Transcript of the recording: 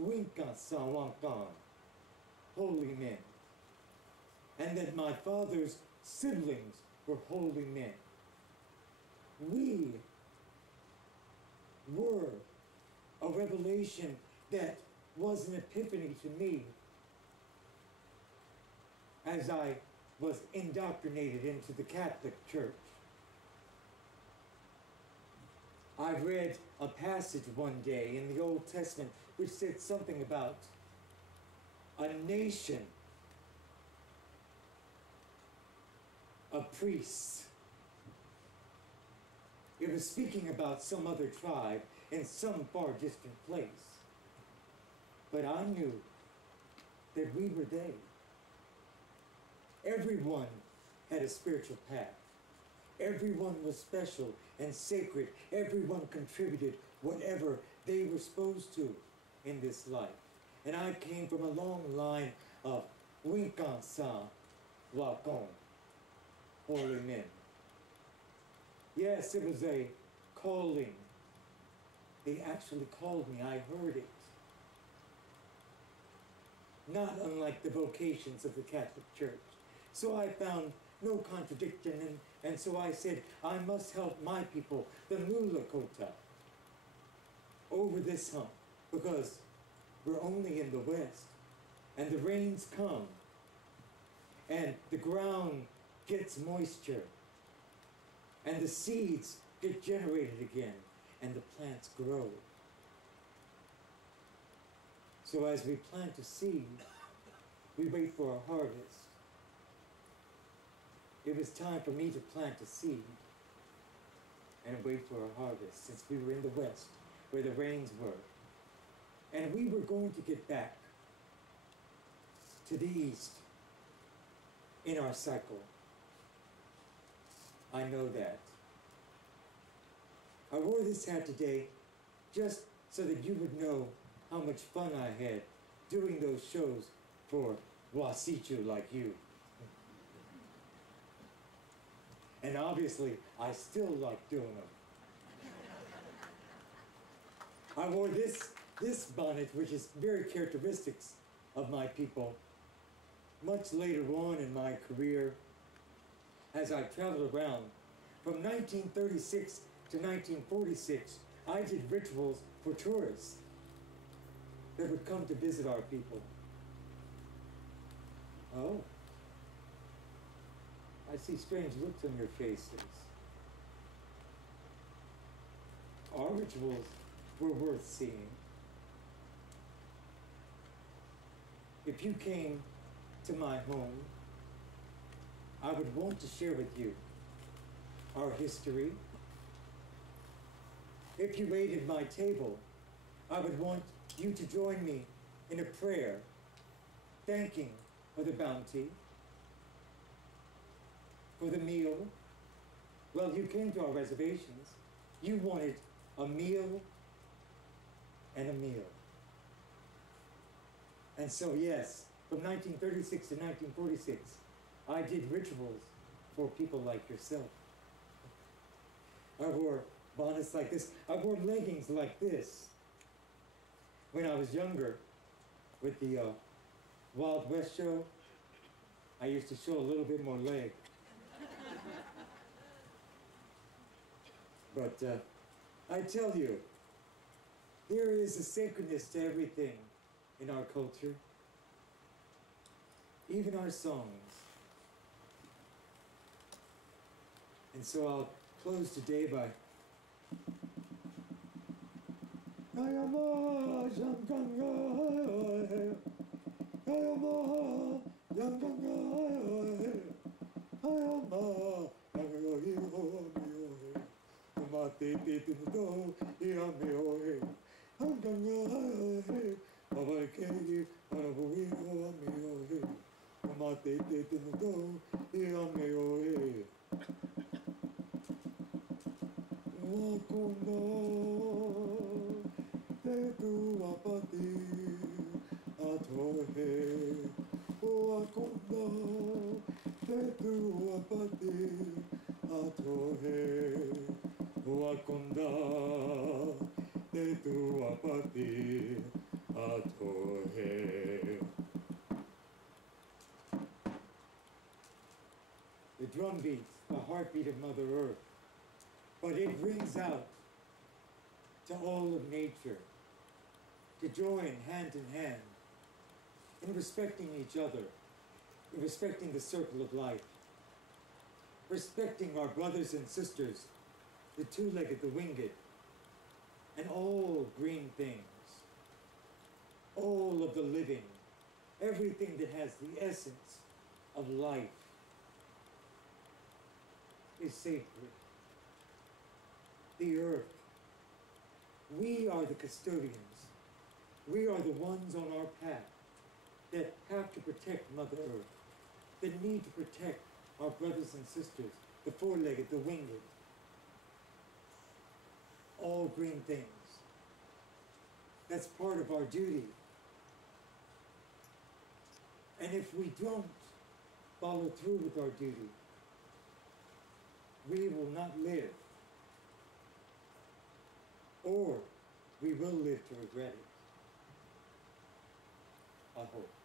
Winkan Sawankan, holy men, and that my father's siblings were holy men. We were a revelation that was an epiphany to me as I was indoctrinated into the Catholic Church. I read a passage one day in the Old Testament which said something about a nation of priests. It was speaking about some other tribe in some far distant place. But I knew that we were they. Everyone had a spiritual path. Everyone was special and sacred. Everyone contributed whatever they were supposed to in this life. And I came from a long line of Winkan Sa Wakon, holy men. Yes, it was a calling. They actually called me. I heard it. Not unlike the vocations of the Catholic Church. So I found no contradiction, and so I said, I must help my people, the Mulakota, over this hump, because we're only in the West, and the rains come, and the ground gets moisture, and the seeds get generated again, and the plants grow. So as we plant a seed, we wait for a harvest. It was time for me to plant a seed and wait for a harvest, since we were in the West, where the rains were. And we were going to get back to the East in our cycle. I know that. I wore this hat today just so that you would know how much fun I had doing those shows for Wasichu like you. And obviously, I still like doing them. I wore this bonnet, which is very characteristic of my people, much later on in my career, as I traveled around. From 1936 to 1946, I did rituals for tourists that would come to visit our people. Oh. I see strange looks on your faces. Our rituals were worth seeing. If you came to my home, I would want to share with you our history. If you ate at my table, I would want you to join me in a prayer, thanking for the bounty, for the meal. Well, you came to our reservations. You wanted a meal and a meal. And so, yes, from 1936 to 1946, I did rituals for people like yourself. I wore bonnets like this. I wore leggings like this. When I was younger, with the Wild West show, I used to show a little bit more leg. But I tell you, there is a sacredness to everything in our culture, even our songs. And so I'll close today by Wakonda de tu apati drumbeats the heartbeat of Mother Earth, but it rings out to all of nature to join hand in hand in respecting each other, in respecting the circle of life, respecting our brothers and sisters, the two-legged, the winged, and all green things, all of the living, everything that has the essence of life is sacred. The earth. We are the custodians. We are the ones on our path that have to protect Mother Earth, that need to protect our brothers and sisters, the four-legged, the winged, all green things. That's part of our duty. And if we don't follow through with our duty, we will not live, or we will live to regret it. I hope.